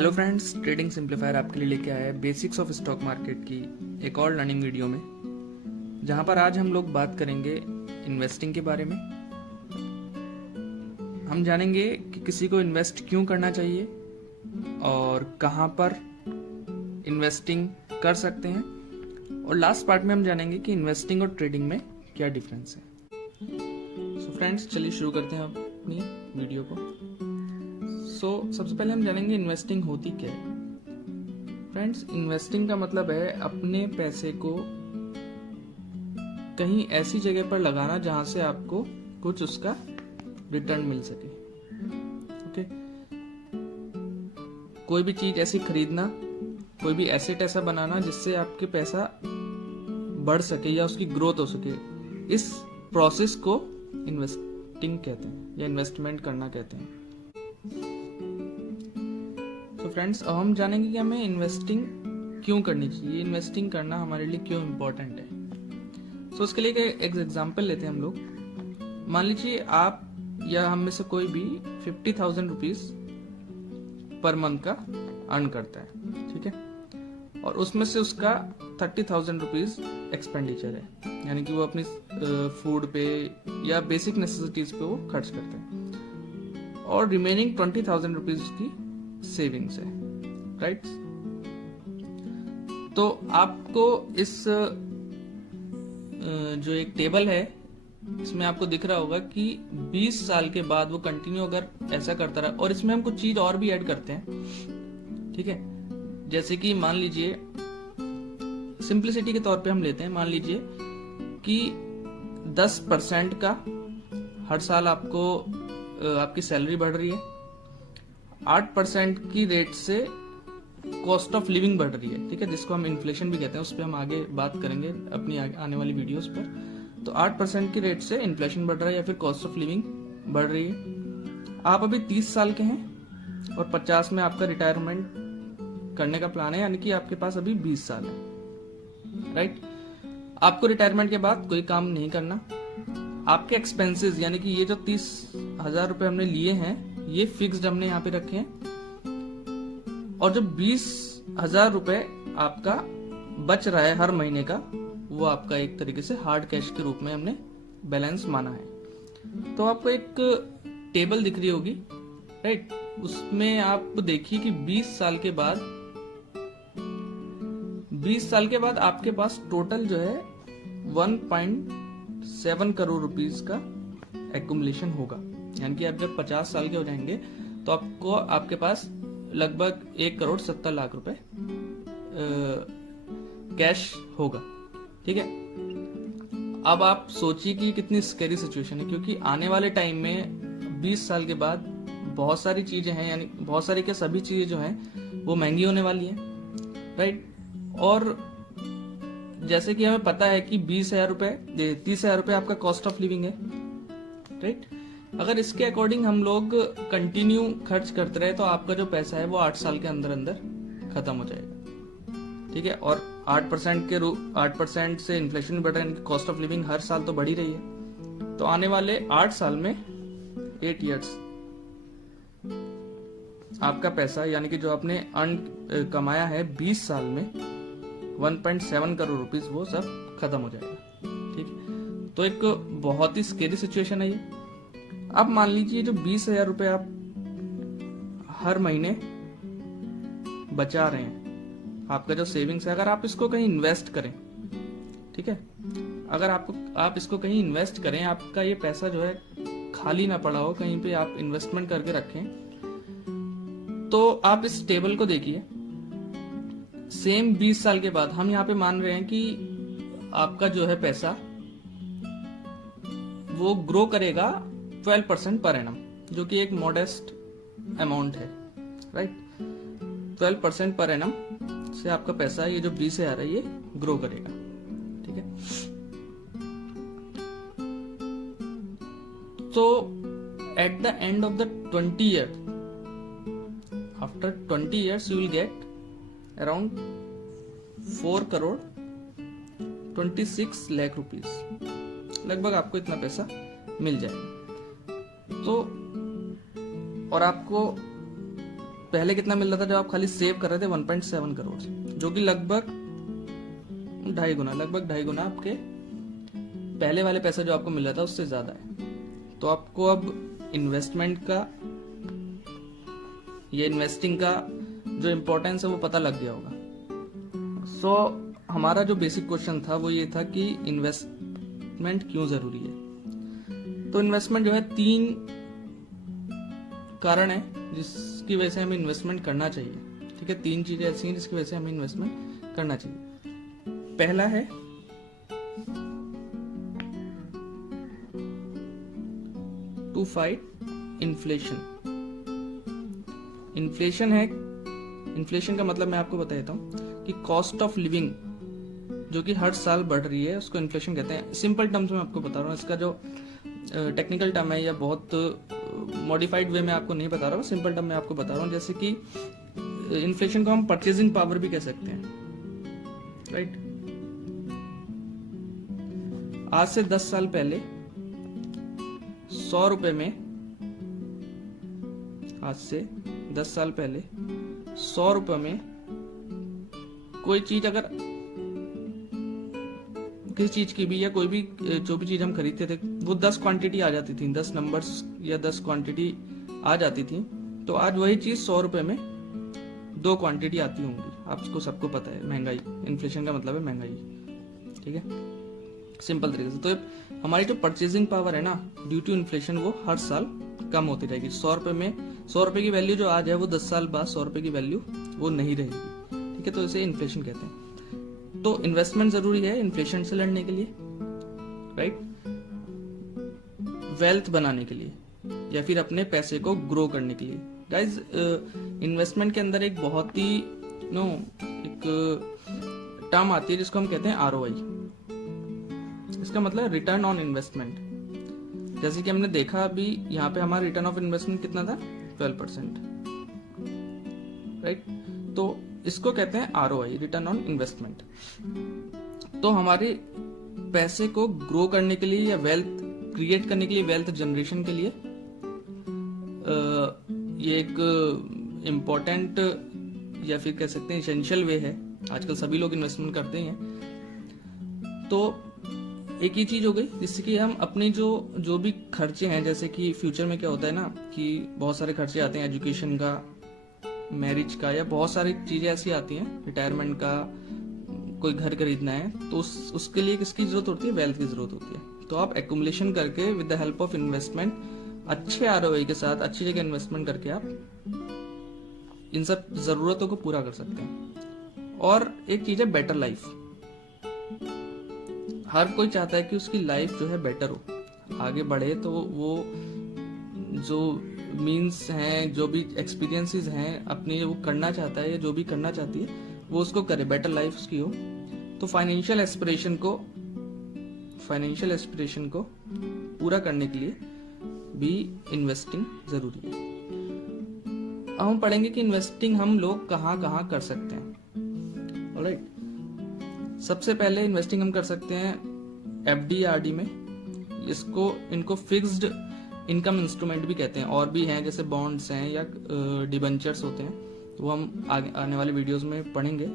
Hello friends, trading simplifier आपके लिए लेके आया है बेसिक्स ऑफ स्टॉक मार्केट की एक और लर्निंग वीडियो में, जहां पर आज हम लोग बात करेंगे इन्वेस्टिंग के बारे में। हम जानेंगे कि किसी को इन्वेस्ट क्यों करना चाहिए और कहां पर इन्वेस्टिंग कर सकते हैं, और लास्ट पार्ट में हम जानेंगे कि इन्वेस्टिंग और ट्रेडिंग में क्या डिफरेंस है। सो फ्रेंड्स, चलिए शुरू करते हैं अपनी वीडियो को। सबसे पहले हम जानेंगे इन्वेस्टिंग होती क्या है। फ्रेंड्स, इन्वेस्टिंग का मतलब है अपने पैसे को कहीं ऐसी जगह पर लगाना जहां से आपको कुछ उसका रिटर्न मिल सके। ओके, कोई भी चीज ऐसी खरीदना, कोई भी एसेट ऐसा बनाना जिससे आपके पैसा बढ़ सके या उसकी ग्रोथ हो सके, इस प्रोसेस को इन्वेस्टिंग कहते हैं या इन्वेस्टमेंट करना कहते हैं। तो फ्रेंड्स, अब हम जानेंगे कि हमें इन्वेस्टिंग क्यों करनी चाहिए, इन्वेस्टिंग करना हमारे लिए क्यों इम्पोर्टेंट है। उसके लिए एक एग्जांपल लेते हैं हम लोग। मान लीजिए आप या हम में से कोई भी 50,000 रुपीज पर मंथ का अर्न करता है, ठीक है, और उसमें से उसका 30,000 रुपीज एक्सपेंडिचर है, यानी कि वो अपनी फूड पे या बेसिक नेसेसिटीज पे वो खर्च करते हैं, और रिमेनिंग 20,000 रुपीज की सेविंग्स है, राइट। तो आपको इस जो एक टेबल है इसमें आपको दिख रहा होगा कि 20 साल के बाद वो कंटिन्यू अगर ऐसा करता रहा, और इसमें हम कुछ चीज और भी ऐड करते हैं, ठीक है, जैसे कि मान लीजिए सिंप्लिसिटी के तौर पे हम लेते हैं, मान लीजिए कि 10% का हर साल आपको आपकी सैलरी बढ़ रही है, 8% की रेट से कॉस्ट ऑफ लिविंग बढ़ रही है, ठीक है, जिसको हम इन्फ्लेशन भी कहते हैं, उस पर हम आगे बात करेंगे अपनी आने वाली वीडियोस पर। तो 8% की रेट से इन्फ्लेशन बढ़ रहा है या फिर कॉस्ट ऑफ लिविंग बढ़ रही है। आप अभी 30 साल के हैं और 50 में आपका रिटायरमेंट करने का प्लान है, यानी कि आपके पास अभी 20 साल है, राइट। आपको रिटायरमेंट के बाद कोई काम नहीं करना। आपके एक्सपेंसेस, यानी कि ये जो 30,000 रुपए हमने लिए हैं, ये फिक्स्ड हमने यहाँ पे रखे हैं, और जो 20,000 रुपए आपका बच रहा है हर महीने का, वो आपका एक तरीके से हार्ड कैश के रूप में हमने बैलेंस माना है। तो आपको एक टेबल दिख रही होगी, राइट, उसमें आप देखिए कि 20 साल के बाद आपके पास टोटल जो है 1.7 करोड़ रुपीस का एक्युमुलेशन होगा, यानी कि आप जब 50 साल के हो जाएंगे तो आपके पास लगभग 1,70,00,000 रुपए कैश होगा, ठीक है। अब आप सोचिए कि कितनी स्कैरी सिचुएशन है, क्योंकि आने वाले टाइम में 20 साल के बाद बहुत सारी चीजें हैं, यानी बहुत सारी क्या सभी चीजें जो हैं वो महंगी होने वाली हैं, राइट। और जैसे कि हमें पता है कि 20,000 रुपए 30,000 रुपए आपका कॉस्ट ऑफ लिविंग है, राइट। अगर इसके अकॉर्डिंग हम लोग कंटिन्यू खर्च करते रहे तो आपका जो पैसा है वो 8 साल के अंदर अंदर खत्म हो जाएगा, ठीक है। और 8% से इन्फ्लेशन बढ़ रहा है, कॉस्ट ऑफ लिविंग हर साल तो बढ़ ही रही है। तो आने वाले 8 साल में 8 इयर्स आपका पैसा, यानी कि जो आपने कमाया है 20 साल में 1.7 करोड़ रुपीस, वो सब खत्म हो जाएगा, ठीक है। तो एक बहुत ही स्केरी सिचुएशन है ये। अब मान लीजिए जो 20,000 रुपए आप हर महीने बचा रहे हैं, आपका जो सेविंग्स है, अगर आप इसको कहीं इन्वेस्ट करें, ठीक है, अगर आप इसको कहीं इन्वेस्ट करें, आपका ये पैसा जो है खाली ना पड़ा हो, कहीं पे आप इन्वेस्टमेंट करके रखें, तो आप इस टेबल को देखिए। सेम 20 साल के बाद हम यहाँ पे मान रहे हैं कि आपका जो है पैसा वो ग्रो करेगा 12% पर एनम, जो कि एक मॉडेस्ट अमाउंट है, राइट। 12% पर एनम से आपका पैसा, ये जो 20,000 है, ये ग्रो करेगा, ठीक है। तो at the end of the 20 year, after 20 years you will get around 4 crore 26 lakh rupees, लगभग आपको इतना पैसा मिल जाएगा। तो और आपको पहले कितना मिल रहा था जब आप खाली सेव कर रहे थे? 1.7 करोड़, जो कि लगभग 2.5 गुना आपके पहले वाले पैसा जो आपको मिल रहा था उससे ज्यादा है। तो आपको अब इन्वेस्टमेंट का या इन्वेस्टिंग का जो इम्पोर्टेंस है वो पता लग गया होगा। सो हमारा जो बेसिक क्वेश्चन था वो ये था कि इन्वेस्टमेंट क्यों जरूरी है। तो इन्वेस्टमेंट जो है 3 कारण है जिसकी वजह से हमें इन्वेस्टमेंट करना चाहिए। ठीक है, 3 चीजें ऐसी हैं जिसकी वजह से हमें इन्वेस्टमेंट करना चाहिए। पहला है टू फाइट इन्फ्लेशन। इन्फ्लेशन है, इन्फ्लेशन का मतलब मैं आपको बता देता हूं कि कॉस्ट ऑफ लिविंग जो कि हर साल बढ़ रही है उसको इन्फ्लेशन कहते हैं। सिंपल टर्म्स में आपको बता रहा हूँ, इसका जो टेक्निकल टर्म है या बहुत मॉडिफाइड वे में आपको नहीं बता रहा हूँ, सिंपल टर्म में आपको बता रहा हूँ। जैसे कि इन्फ्लेशन को हम परचेजिंग पावर भी कह सकते हैं, राइट। आज से 10 साल पहले 100 रुपए में, आज से 10 साल पहले 100 रुपए में कोई चीज अगर किसी चीज की भी या कोई भी जो भी चीज हम खरीदते थे वो 10 क्वांटिटी आ जाती थी, 10 नंबर्स या 10 क्वांटिटी आ जाती थी। तो आज वही चीज 100 रुपए में 2 क्वांटिटी आती होंगी। आपको सबको पता है महंगाई, इन्फ्लेशन का मतलब है महंगाई। ठीक है, सिंपल तरीके से। तो हमारी जो परचेजिंग पावर है ना, ड्यू टू इन्फ्लेशन वो हर साल कम होती रहेगी। 100 रुपए में 100 रुपए की वैल्यू जो आज है वो 10 साल बाद 100 रुपए की वैल्यू वो नहीं रहेगी। ठीक है, तो इसे इन्फ्लेशन कहते हैं। तो इन्वेस्टमेंट जरूरी है इन्फ्लेशन से लड़ने के लिए, राइट, वेल्थ बनाने के लिए या फिर अपने पैसे को ग्रो करने के लिए। गाइज, इन्वेस्टमेंट के अंदर एक बहुत ही एक टर्म आती है जिसको हम कहते हैं ROI। इसका मतलब रिटर्न ऑन इन्वेस्टमेंट। जैसे कि हमने देखा अभी यहाँ पे हमारा रिटर्न ऑफ इन्वेस्टमेंट कितना था? 12%, राइट। तो इसको कहते हैं ROI, रिटर्न ऑन इन्वेस्टमेंट। तो हमारे पैसे को ग्रो करने के लिए या वेल्थ क्रिएट करने के लिए, वेल्थ जनरेशन के लिए ये एक इम्पोर्टेंट या फिर कह सकते हैं एसेंशियल वे है। आजकल सभी लोग इन्वेस्टमेंट करते ही हैं। तो एक ही चीज हो गई जिससे कि हम अपने जो भी खर्चे हैं, जैसे कि फ्यूचर में क्या होता है ना कि बहुत सारे खर्चे आते हैं, एजुकेशन का, मैरिज का, या बहुत सारी चीजें ऐसी आती हैं, रिटायरमेंट का, कोई घर खरीदना है, तो उसके लिए किसकी जरूरत होती है? वेल्थ की जरूरत होती है। तो आप एक्यूमुलेशन करके with the help of investment अच्छे ROI के साथ अच्छी जगह इन्वेस्टमेंट करके आप इन सब जरूरतों को पूरा कर सकते हैं। और एक चीज है बेटर लाइफ। हर कोई चाहता है कि उसकी लाइफ जो है बेटर हो, आगे बढ़े। तो वो जो मीन्स हैं, जो भी एक्सपीरियंसेस हैं अपनी, वो करना चाहता है या जो भी करना चाहती है वो उसको करे, बेटर लाइफ उसकी हो। तो फाइनेंशियल एस्पिरेशन को पूरा करने के लिए भी इन्वेस्टिंग जरूरी है। अब हम पढ़ेंगे कि इन्वेस्टिंग हम लोग कहाँ कहाँ कर सकते हैं। ऑलराइट, सबसे पहले इन्वेस्टिंग हम कर सकते हैं FD या RD में। इनको फिक्स्ड इनकम इंस्ट्रूमेंट भी कहते हैं। और भी हैं, जैसे बॉन्ड्स हैं या डिबेंचर्स होते हैं, वो हम आने वाले वीडियोस में पढ़ेंगे।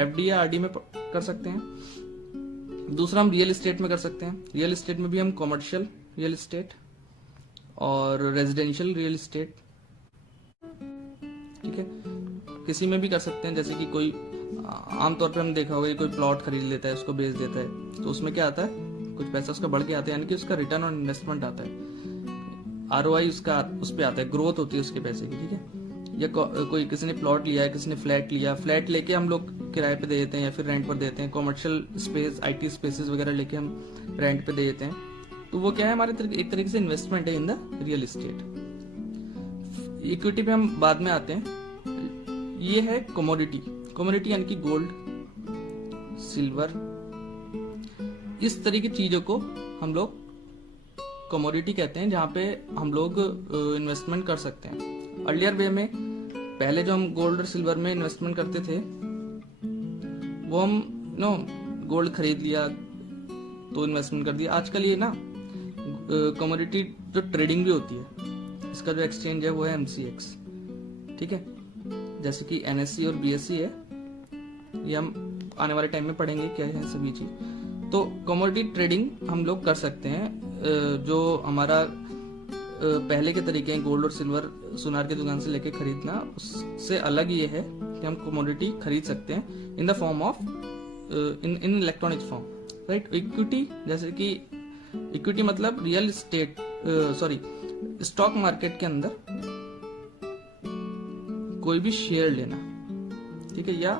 FD या RD में कर सकते हैं। दूसरा हम रियल एस्टेट में कर सकते हैं। रियल एस्टेट में भी हम कॉमर्शियल रियल एस्टेट और रेजिडेंशियल रियल एस्टेट, ठीक है, किसी में भी कर सकते हैं। जैसे कि कोई आमतौर पर हम देखा होगा कोई प्लॉट खरीद लेता है, उसको बेच देता है, तो उसमें क्या आता है? कुछ पैसा उसका बढ़ के आता है, यानी कि उसका रिटर्न ऑन इन्वेस्टमेंट आता है, ROI उसका उस पर आता है, ग्रोथ होती है उसके पैसे की। ठीक है, या कोई किसी ने प्लॉट लिया है, किसी ने फ्लैट लिया, फ्लैट लेके हम लोग किराए पे दे देते हैं या फिर रेंट पर देते हैं। कॉमर्शियल स्पेस, IT स्पेसेस वगैरह लेके हम रेंट पे दे देते हैं। तो वो क्या है? हमारे एक तरीके से इन्वेस्टमेंट है in the real estate. Equity पे हम बाद में आते हैं। ये है कमोडिटी यानी कि गोल्ड, सिल्वर, इस तरह की चीजों को हम लोग कमोडिटी कहते हैं, जहाँ पे हम लोग इन्वेस्टमेंट कर सकते हैं। अर्लियर वे में पहले जो हम गोल्ड और सिल्वर में इन्वेस्टमेंट करते थे, वो हम गोल्ड खरीद लिया तो इन्वेस्टमेंट कर दिया। आजकल ये ना कमोडिटी जो ट्रेडिंग भी होती है, इसका जो एक्सचेंज है वो है MCX। ठीक है, जैसे कि NSE और BSE है, ये हम आने वाले टाइम में पढ़ेंगे क्या है सभी चीज। तो कमोडिटी ट्रेडिंग हम लोग कर सकते हैं। जो हमारा पहले के तरीके हैं गोल्ड और सिल्वर सुनार की दुकान से लेके खरीदना, उससे अलग ये है कि हम कमोडिटी खरीद सकते हैं in the form of in electronic form, right. Equity, जैसे कि इक्विटी मतलब real estate, sorry stock market के अंदर कोई भी शेयर लेना, ठीक है, या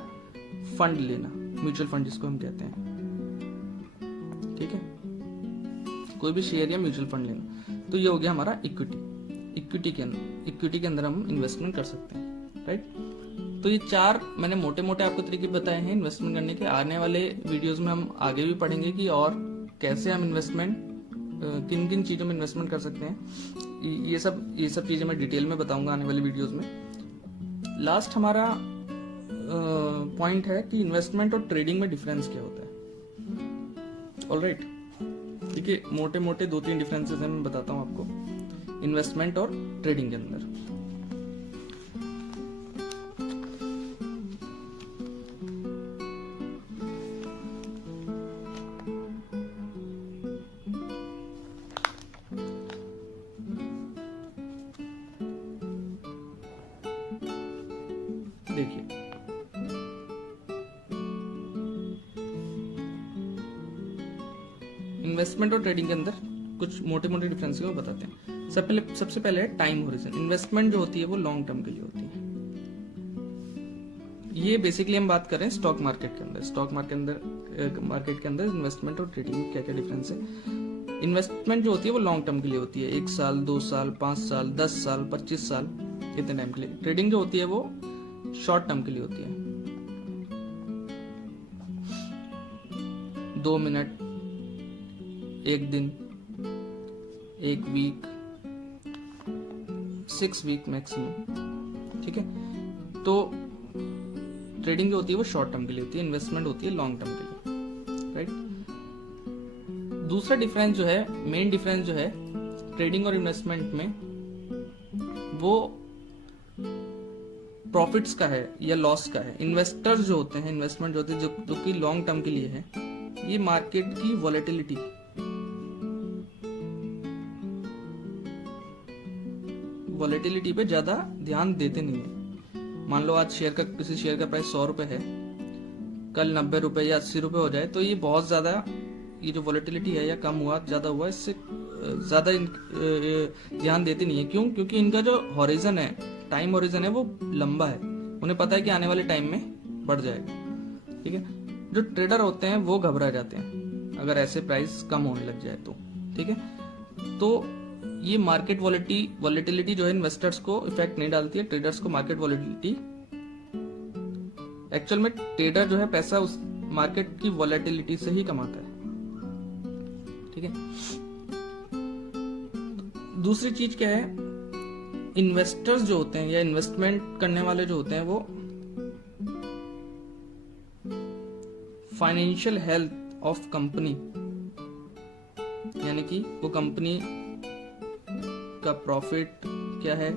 फंड लेना, म्यूचुअल फंड जिसको हम कहते हैं, ठीक है, कोई भी शेयर या म्यूचुअल फंड लेना, तो ये हो गया हमारा इक्विटी। इक्विटी के अंदर हम इन्वेस्टमेंट कर सकते हैं, राइट। तो ये 4 मैंने मोटे मोटे आपको तरीके बताए हैं इन्वेस्टमेंट करने के। आने वाले वीडियोस में हम आगे भी पढ़ेंगे कि और कैसे हम इन्वेस्टमेंट, किन किन चीजों में इन्वेस्टमेंट कर सकते हैं। ये सब चीजें मैं डिटेल में बताऊंगा आने वाले वीडियोस में। लास्ट हमारा पॉइंट है कि इन्वेस्टमेंट और ट्रेडिंग में डिफरेंस क्या होता है। ऑलराइट, ठीक है, मोटे मोटे 2-3 डिफरेंसेस हैं, मैं बताता हूं आपको इन्वेस्टमेंट और ट्रेडिंग के अंदर। देखिए, इन्वेस्टमेंट और ट्रेडिंग के अंदर कुछ मोटे मोटे डिफरेंस को बताते हैं। सबसे पहले है टाइम होरिजन। इन्वेस्टमेंट जो होती है वो लॉन्ग टर्म के लिए होती है। ये बेसिकली हम बात कर रहे हैं स्टॉक मार्केट के अंदर। स्टॉक मार्केट के अंदर इन्वेस्टमेंट और ट्रेडिंग में क्या क्या डिफरेंस है। इन्वेस्टमेंट जो होती है वो लॉन्ग टर्म के लिए होती है, 1 साल, 2 साल, 5 साल, 10 साल, 25 साल, इतने टाइम के लिए। ट्रेडिंग जो होती है वो शॉर्ट टर्म के लिए होती है, 2 मिनट, 1 दिन, 1 वीक, 6 वीक मैक्सिमम, ठीक है। तो ट्रेडिंग जो होती है वो शॉर्ट टर्म के लिए होती है, इन्वेस्टमेंट होती है लॉन्ग टर्म के लिए, राइट। दूसरा डिफरेंस जो है, मेन डिफरेंस जो है ट्रेडिंग और इन्वेस्टमेंट में, वो प्रॉफिट्स का है या लॉस का है। इन्वेस्टर्स जो होते हैं, इन्वेस्टमेंट जो होती है जो कि लॉन्ग टर्म के लिए है, ये मार्केट की वॉलेटिलिटी पे ज्यादा ध्यान देते नहीं है। मान लो आज किसी शेयर का प्राइस 100 रुपए है, कल 90 रुपए या 80 रुपए हो जाए, तो ये बहुत ज्यादा, ये जो वॉलेटिलिटी है या कम हुआ ज्यादा हुआ, इससे ज्यादा ध्यान देते नहीं है। क्यों? क्योंकि इनका जो हॉरिजन है, टाइम हॉरिजन है, वो लंबा है। उन्हें पता है कि आने वाले टाइम में बढ़ जाएगा, ठीक है। जो ट्रेडर होते हैं वो घबरा जाते हैं अगर ऐसे प्राइस कम होने लग जाए तो, ठीक है। तो ये मार्केट वॉलेटिलिटी जो है इन्वेस्टर्स को इफेक्ट नहीं डालती है, ट्रेडर्स को मार्केट वॉलेटिलिटी। एक्चुअल में ट्रेडर जो है पैसा उस मार्केट की वॉलेटिलिटी से ही कमाता है, ठीक है। दूसरी चीज क्या है, इन्वेस्टर्स जो होते हैं या इन्वेस्टमेंट करने वाले जो होते हैं वो फाइनेंशियल हेल्थ ऑफ कंपनी, यानी कि वो कंपनी का प्रॉफिट क्या है,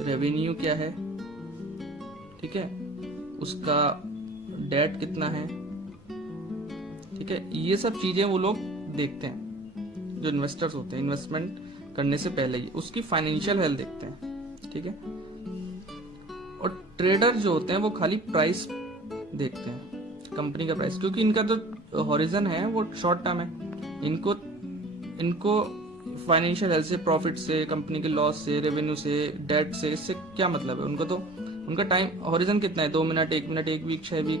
रेवेन्यू क्या है, ठीक है, उसका डेट कितना है, ठीक है, ये सब चीजें वो लोग देखते हैं जो इन्वेस्टर्स होते हैं। इन्वेस्टमेंट करने से पहले ही उसकी फाइनेंशियल हेल्थ देखते हैं, ठीक है। और ट्रेडर जो होते हैं वो खाली प्राइस देखते हैं, कंपनी का प्राइस, क्योंकि इनका जो हॉरिजन है वो शॉर्ट टर्म है। इनको फाइनेंशियल हेल्थ से, प्रॉफिट से, कंपनी के लॉस से, रेवेन्यू से, डेट से, इससे क्या मतलब है उनको। तो उनका टाइम हॉरिजन कितना है, 2 मिनट, 1 मिनट, 1 वीक, 6 वीक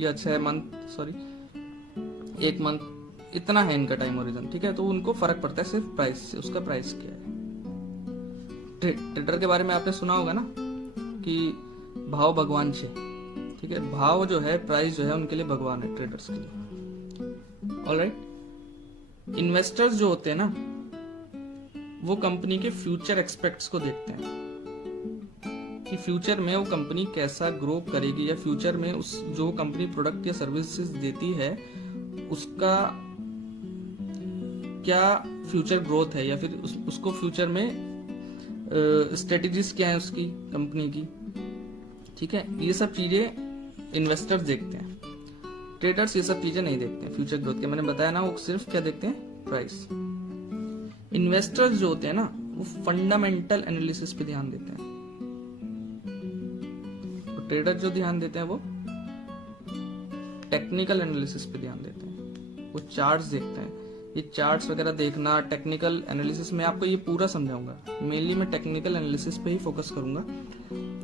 या 6 मंथ, सॉरी 1 मंथ, इतना है इनका टाइम हॉरिजन, ठीक है। तो उनको फर्क पड़ता है सिर्फ प्राइस से, उसका प्राइस क्या है। ट्रेडर के बारे में आपने सुना होगा ना कि भाव भगवान छे, ठीक है। भाव जो है, प्राइस जो है, उनके लिए भगवान है, ट्रेडर्स के लिए। ऑलराइट। इन्वेस्टर्स जो होते हैं ना, वो कंपनी के फ्यूचर एक्सपेक्ट्स को देखते हैं कि फ्यूचर में वो कंपनी कैसा ग्रो करेगी, या फ्यूचर में उस जो कंपनी प्रोडक्ट या सर्विसेज देती है उसका क्या फ्यूचर ग्रोथ है, या फिर उसको फ्यूचर में स्ट्रेटेजीज क्या है उसकी कंपनी की, ठीक है, ये सब चीजें इन्वेस्टर्स देखते हैं, ट्रेडर्स ये सब चीजें नहीं देखते हैं फ्यूचर ग्रोथ के। मैंने बताया ना, वो सिर्फ क्या देखते हैं, प्राइस। इन्वेस्टर्स जो होते हैं ना, वो फंडामेंटल एनालिसिस पे ध्यान देते हैं, तो ट्रेडर जो ध्यान देते हैं वो टेक्निकल एनालिसिस पे ध्यान देते हैं, वो चार्ट्स देखते हैं। ये चार्ट्स वगैरह देखना, टेक्निकल एनालिसिस में आपको ये पूरा समझाऊंगा। मेनली मैं टेक्निकल एनालिसिस पे ही फोकस करूंगा।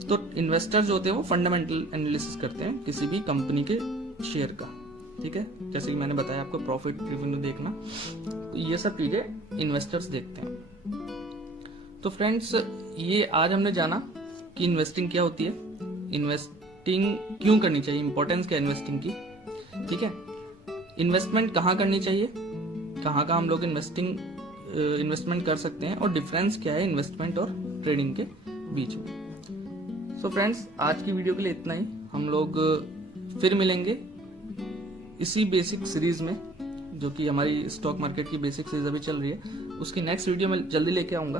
तो इन्वेस्टर जो होते हैं वो फंडामेंटल एनालिसिस करते हैं किसी भी कंपनी के शेयर का, ठीक है। जैसे कि मैंने बताया आपको प्रॉफिट रेवेन्यू देखना, तो ये सब चीजें इन्वेस्टर्स देखते हैं। तो फ्रेंड्स, ये आज हमने जाना कि इन्वेस्टिंग क्या होती है, इन्वेस्टिंग क्यों करनी चाहिए, इंपॉर्टेंस क्या इन्वेस्टिंग की, ठीक है। इन्वेस्टमेंट कहाँ करनी चाहिए, कहाँ हम लोग इन्वेस्टमेंट कर सकते हैं, और डिफरेंस क्या है इन्वेस्टमेंट और ट्रेडिंग के बीच में। सो फ्रेंड्स, आज की वीडियो के लिए इतना ही। हम लोग फिर मिलेंगे इसी बेसिक सीरीज में, जो कि हमारी स्टॉक मार्केट की बेसिक सीरीज अभी चल रही है। उसकी नेक्स्ट वीडियो में जल्दी लेके आऊंगा।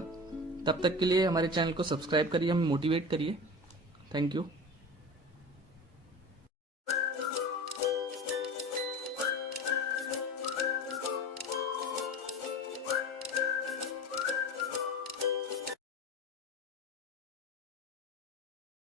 तब तक के लिए हमारे चैनल को सब्सक्राइब करिए, हमें मोटिवेट करिए। Thank you.